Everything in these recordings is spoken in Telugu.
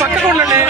పక్కకు ఉండండి.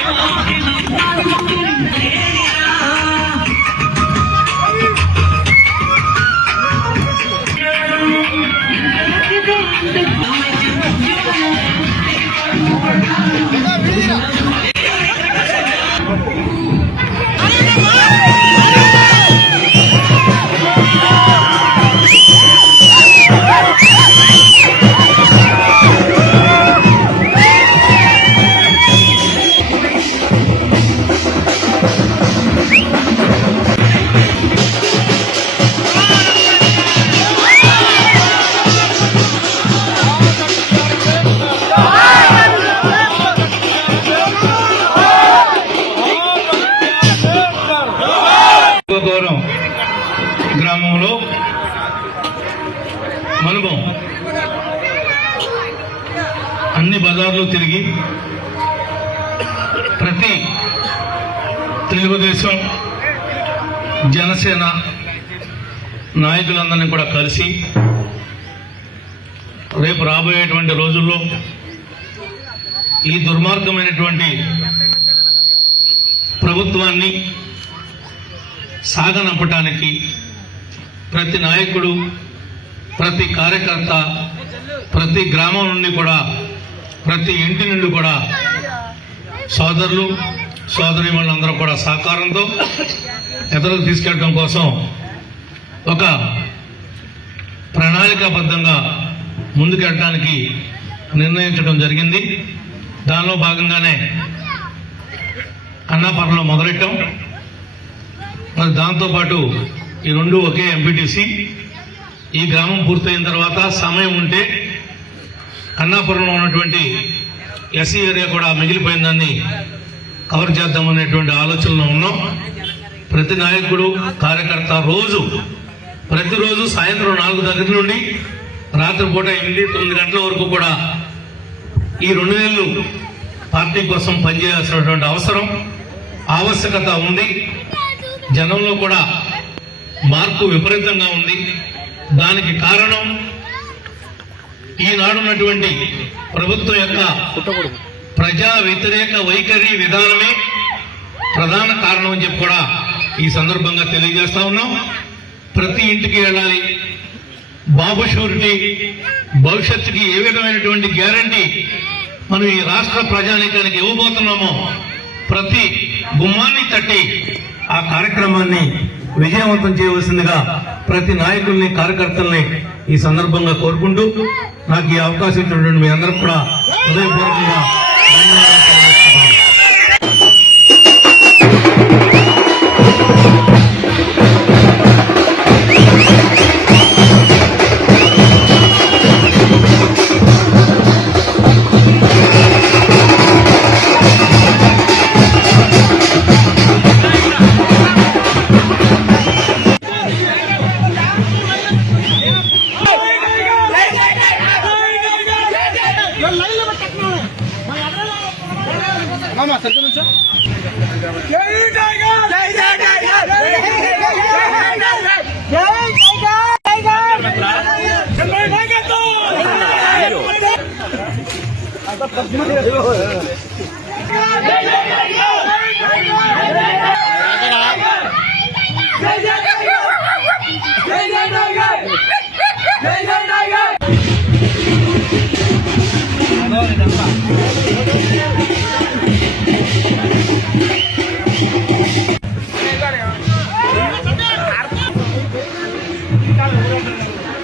గ్రామంలో మనము అన్ని బజార్లు తిరిగి ప్రతి తెలుగుదేశం జనసేన నాయకులందరినీ కూడా కలిసి రేపు రాబోయేటువంటి రోజుల్లో ఈ దుర్మార్గమైనటువంటి ప్రభుత్వాన్ని సాగనంపటానికి ప్రతి నాయకుడు, ప్రతి కార్యకర్త, ప్రతి గ్రామం నుండి కూడా, ప్రతి ఇంటి నుండి కూడా సోదరులు సోదరీమణులందరూ కూడా సహకారంతో ఎదురుకు తీసుకెళ్ళడం కోసం ఒక ప్రణాళికాబద్ధంగా ముందుకెళ్ళడానికి నిర్ణయించడం జరిగింది. దానిలో భాగంగానే అన్నాపురంలో మొదలెట్టాం. మరి దాంతోపాటు ఈ రెండు ఒకే ఎంపీటీసీ. ఈ గ్రామం పూర్తయిన తర్వాత సమయం ఉంటే అన్నాపురంలో ఉన్నటువంటి ఎస్సీ ఏరియా కూడా మిగిలిపోయిన దాన్ని కవర్ చేద్దామనేటువంటి ఆలోచనలో ఉన్నాం. ప్రతి నాయకుడు కార్యకర్త ప్రతిరోజు సాయంత్రం 4 దగ్గర నుండి రాత్రిపూట 8-9 గంటల వరకు కూడా ఈ 2 నెలలు పార్టీ కోసం పనిచేయాల్సినటువంటి ఆవశ్యకత ఉంది. జనంలో కూడా మార్పు విపరీతంగా ఉంది. దానికి కారణం ఈనాడున్నటువంటి ప్రభుత్వం యొక్క ప్రజా వ్యతిరేక వైఖరి విధానమే ప్రధాన కారణం అని చెప్పి కూడా ఈ సందర్భంగా తెలియజేస్తా ఉన్నాం. ప్రతి ఇంటికి వెళ్ళాలి, బాబు షూరిటీ, భవిష్యత్తుకి ఏ విధమైనటువంటి గ్యారంటీ మనం ఈ రాష్ట్ర ప్రజానీకానికి ఇవ్వబోతున్నామో ప్రతి గుమ్మాన్ని తట్టి ఆ కార్యక్రమాన్ని విజయవంతం చేయవలసిందిగా ప్రతి నాయకుల్ని, కార్యకర్తల్ని ఈ సందర్భంగా కోరుకుంటూ నాకు ఈ అవకాశం ఇచ్చినటువంటి మీ అందరూ కూడా హృదయపూర్వకంగా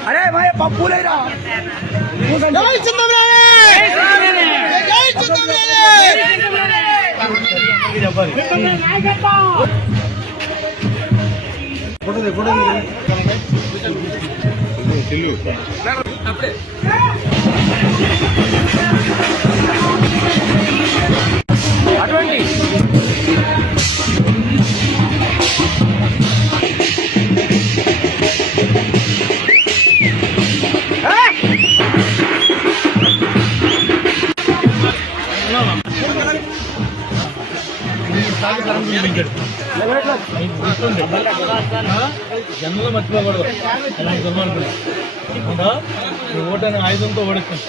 अरे भाई पप्पू ले रहा जय चंद्रबाबू जय चंद्रबाबू फोटो दे चिल्लू అటువంటి జన్మలో మర్చిపోకూడదు అలాంటి దుర్మార్గులు. ఈ ఓటని ఆయుధంతో ఓడిస్తాం.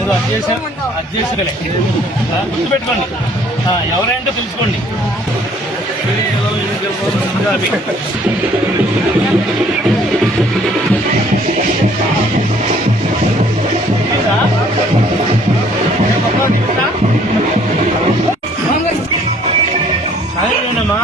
ఏదో అధ్యక్షులే గుర్తుపెట్టుకోండి. ఎవరైందో తెలుసుకోండి. అమ్మా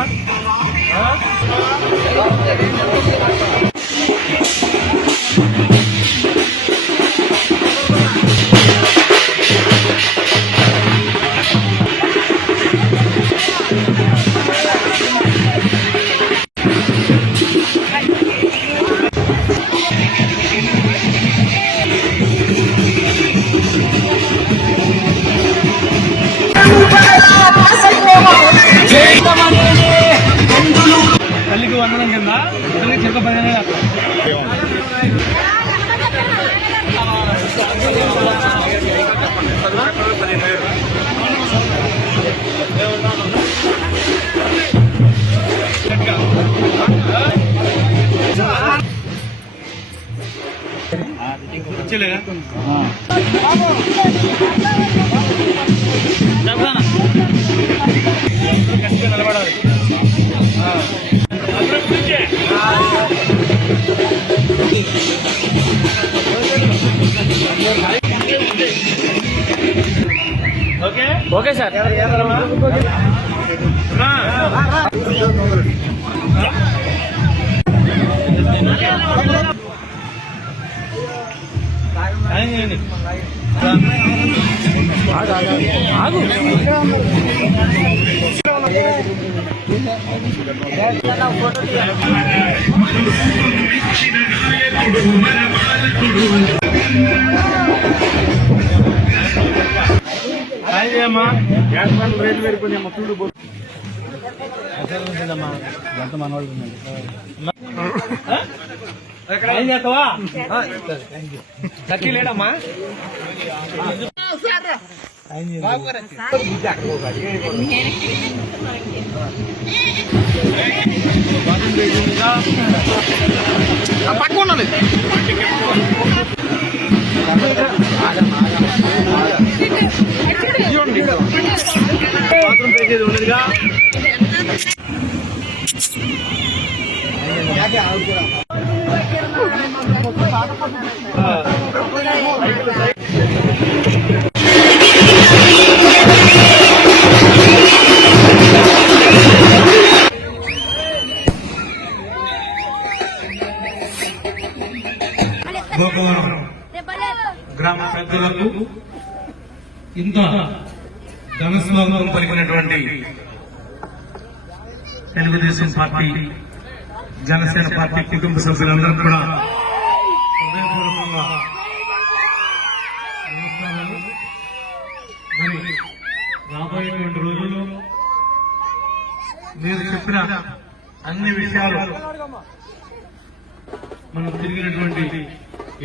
తల్లికి వందనం కింద తల్లికి చెక్క 15,000 వచ్చేలేదా కష్టంగా నిలబడాలి. Okay sir. ఆగు అమ్మా గ్యాస్ బండ్ రేటు పెరిగిపోయి మొత్తం ఎంత మనవాళ్ళు ఏం చేస్తావా లేడమ్మా పక్క ఉండాలి. బాత్రూమ్ పేజీ ఉన్నదిగా గ్రామ పెద్దలకు ఇంత ఘనస్వాగతం పలికినటువంటి తెలుగుదేశం పార్టీ జనసేన పార్టీ కుటుంబ సభ్యులందరూ కూడా హృదయపూర్వకంగా నమస్కారాలు. మరి రాబోయేటువంటి రోజుల్లో మీరు చెప్పిన అన్ని విషయాలు మనం తిరిగినటువంటి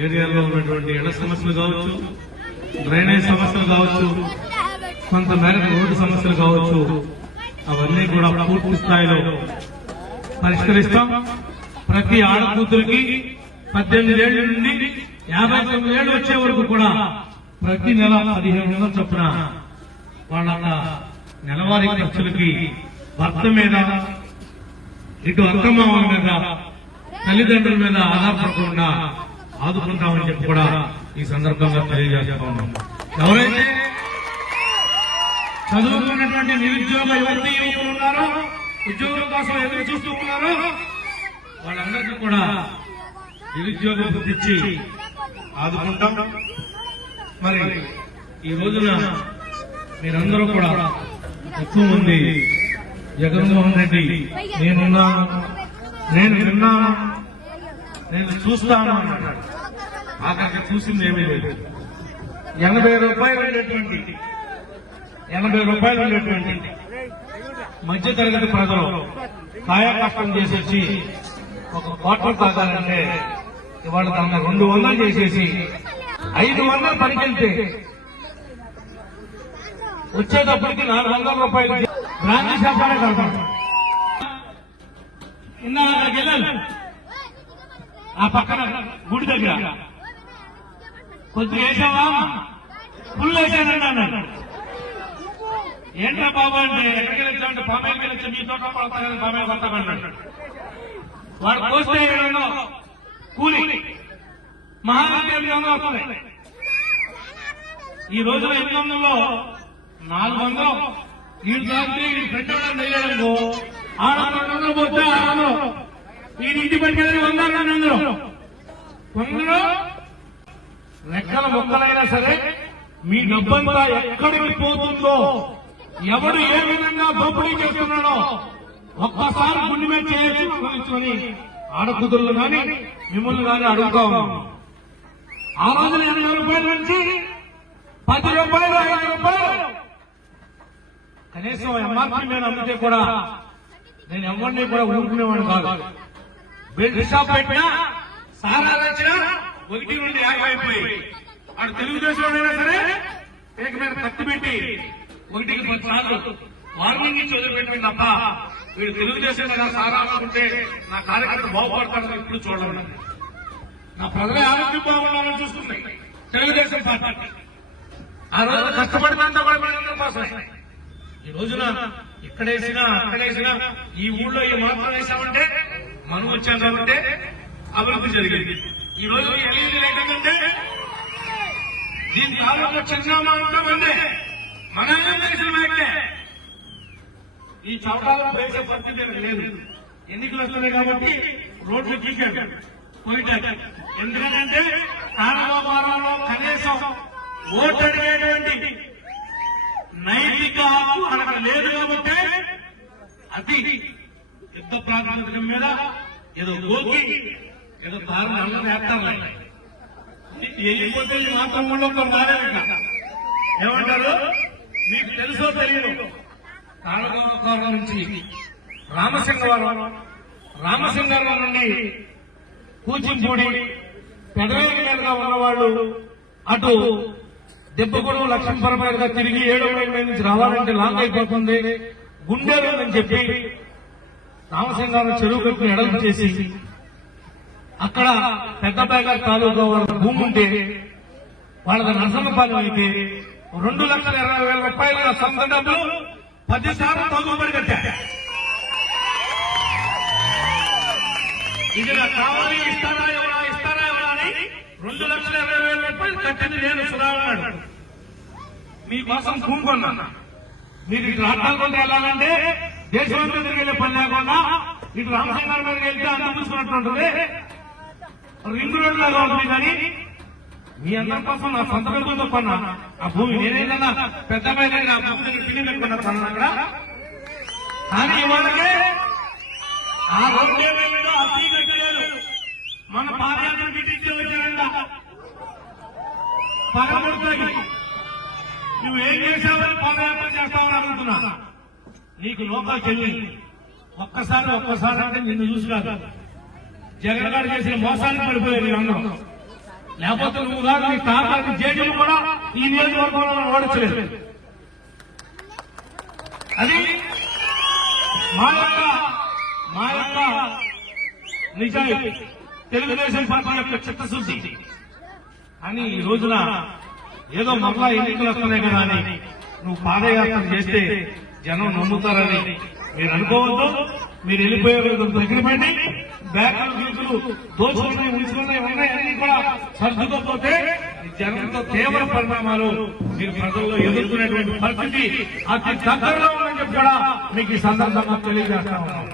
ఏరియాలో ఉన్నటువంటి ఎడ సమస్యలు కావచ్చు, డ్రైనేజ్ సమస్యలు కావచ్చు, కొంత మేరకు రోడ్డు సమస్యలు కావచ్చు, అవన్నీ కూడా పూర్తి స్థాయిలో పరిష్కరిస్తాం. ప్రతి ఆడకూతురికి 18 ఏళ్ల నుండి 59 ఏళ్లు వచ్చే వరకు కూడా ప్రతి నెల 1500 చొప్పున వాళ్ళ నెలవారీ ఖర్చులకి భర్త మీద, ఇటు అత్తమామల మీద, తల్లిదండ్రుల మీద ఆధారపడకుండా ఆదుకుంటామని చెప్పి కూడా ఈ సందర్భంగా తెలియజేస్తా ఉన్నాం. ఎవరైతే చదువుకున్నటువంటి నిరుద్యోగ యువతీ యువకులు ఉన్నారో, ఉద్యోగం కోసం ఎదురు చూస్తూ ఉన్నారో, వాళ్ళందరికీ కూడా నిరుద్యోగ బుద్ధి ఇచ్చి ఆదుకుంటాం. మరి ఈ రోజున మీరందరూ కూడా ఎక్కువ మంది జగన్మోహన్ రెడ్డి నేనున్నాను, నేను విన్నాను, నేను చూస్తాను అన్నాడు. ఆఖరికి చూసింది ఏమీ లేదు. 80 రూపాయలు ఉండేటువంటి మధ్య తరగతి ప్రజలు కాయకష్టం చేసేసి ఒక క్వార్టర్ తాగాలంటే ఇవాళ తన 200 చేసేసి 500 పనికెళ్తే వచ్చేటప్పటికి 400 రూపాయలు గాంధీ శాసనే కనపడతాడు. ఇందా అక్కడికి వెళ్ళాలి, ఆ పక్కన గుడి దగ్గర కొద్దిగా వేసావా, ఫుల్ వేసానండి అన్నాడు. ఏంట్రా బాబు అంటే ఎక్కడికి వెళ్ళొచ్చా, పామేకి వెళ్ళొచ్చా, మీ తోట పడతాను పామే పడతామన్నాడు. వాడు కోస్తే 700 కూలి, మహారాష్ట్ర వస్తుంది. ఈ రోజున 800లో 400 వీడు తాగితే వీడు పెట్టడం తెలియడంలో 600 పోతే 600 వీడి ఇంటి పట్టుకెళ్ళి 100 కొందరు రెక్కల మొక్కలైనా సరే మీ డబ్బంతా ఎక్కడికి పోతుందో, ఎవడు ఏ విధంగా దోపిడీ చేస్తున్నాడో ఒక్కసారి గుండె మీద చేయొచ్చుని ఆడకుదురులు కానీ మిమ్మల్ని కానీ అడుగుతా ఉన్నాం. ఆ రోజున 80 రూపాయల నుంచి 10 రూపాయలు 5 రూపాయలు కనీసం ఎంఆర్పీ మీద అమ్మితే కూడా నేను ఎవరిని కూడా ఊరుకునేవాడు కాదు. బెల్ట్ షాప్ పెట్టినా సారా వచ్చినా 1 నుండి 50 అయిపోయి వాడు తెలుగుదేశం అయినా సరే పేక మీద కత్తి పెట్టి 1కి 10 సార్లు వార్నింగ్ ఇచ్చి వదిలిపెట్టండి తప్ప వీడు తెలుగుదేశం కదా సారా అనుకుంటే నా కార్యకర్త బాగుపడతాడని ఇప్పుడు చూడాలి. నా ప్రజల ఆరోగ్యం బాగుండాలని చూస్తుంది తెలుగుదేశం పార్టీ. ఆ రోజు కష్టపడినంతా కూడా ప్రజల కోసమే. ఈ రోజున ఇక్కడేసినా అక్కడేసినా ఈ ఊళ్ళో ఈ మాత్రం వేసామంటే మనం వచ్చాం కాబట్టి అభివృద్ధి జరిగింది. ఈ రోజు ఎల్ఈడి లైట్ ఏంటంటే దీని తాలూకా చిరునామా అంతా మందే, మన దేశం వ్యక్తే. ఈ చౌటాలను వేసే పరిస్థితి లేదు. ఎన్నికలు వస్తున్నాయి కాబట్టి రోడ్లు గీకారు పోయిటారు. ఎందుకంటే తారవారంలో కనీసం ఓటు అడిగేటువంటి నైతిక హక్కు మనకు లేదు కాబట్టి అది యుద్ధ ప్రాతిపదిక మీద ఏదో గోకి ఏదో తారు అన్నం వేస్తారు. వెళ్ళిపోతే మాత్రం ఏమంటారు మీకు తెలుసో తెలియదు. తాళగోరం నుంచి రామసింగవరం నుండి కూచింపూడి పెదవేలి మీదుగా ఉన్నవాళ్ళు అటు దెబ్బగూడెం లక్ష్మీపురం మీదుగా తిరిగి 7 మైళ్ళ నుంచి రావాలంటే లాంగ్ అయిపోతుంది. గుండెలు అని చెప్పి రామసింగారం చెరువు కట్టుకుని ఎడలు చేసి అక్కడ పెద్ద బేగర్ తాలూకా వాళ్ళ భూమి ఉంటే వాళ్ళకి నరసమ్మపాలెం అయితే 2,20,000 రూపాయల సొంత డబ్బులు 10 సార్లు తగ్గుబడి కట్టారు. ఇది నాకు కావాలి, ఇస్తారా ఎవరా అని 2,20,000 రూపాయలు కట్టింది నేను సుధాన్నాడు. మీకోసం కూనుకున్నా. మీరు ఇటు రాష్ట్రాలు వెళ్ళాలంటే దేశమంతా తిరిగి వెళ్ళే పని లేకుండా ఇటు రామచంద్ర మీదకి వెళ్తే అంత చూసుకున్నట్టు ఉంటుంది. రింగ్ రోడ్ లాగా ఉంటుంది. కానీ మీ అందరి కోసం నా సొంత డబ్బులతో కొన్నా ఆ భూమి. నేనేదన్నా పెద్ద పైన ఆ భూమి దగ్గర తిని పెట్టుకున్నా అక్కడ. కానీ ఇవాళకే ఆ 2,000 అసలు కట్టలేదు. మన పాదయాత్ర గిట్టించి వచ్చారంట పగముడికి. నువ్వేం చేశావని పాదయాత్ర చేస్తావని అడుగుతున్నా. నీకు లోకాలు చెల్లి ఒక్కసారి అంటే నిన్ను చూసి కాదు, జగన్ గారు చేసిన మోసానికి పడిపోయారు అందరం. లేకపోతే నువ్వు కాదు నీ తాత జేడీలు కూడా ఈ నియోజకవర్గంలో ఓడించలేదు. అది మా యొక్క నిజాయితీ, తెలుగుదేశం పార్టీ యొక్క చిత్తశుద్ధి అని. ఈ రోజున ఏదో మరలా ఎన్నికలు వస్తున్నాయి కదా అని నువ్వు పాదయాత్ర చేస్తే జనం నమ్ముతారని మీరు అనుకోవద్దు. మీరు వెళ్ళిపోయే దగ్గర పడి బ్యాగులు గీకులు దోచుకున్నాయి ఉంచుకున్నాయి ఉన్నాయి అన్ని కూడా సర్దుకోకపోతే జనంతో తీవ్ర పరిణామాలు మీరు ప్రజల్లో ఎదుర్కొనేటువంటి పరిస్థితి అతి దగ్గరలో ఉందని చెప్పి కూడా మీకు ఈ సందర్భంగా తెలియజేస్తా ఉన్నాం.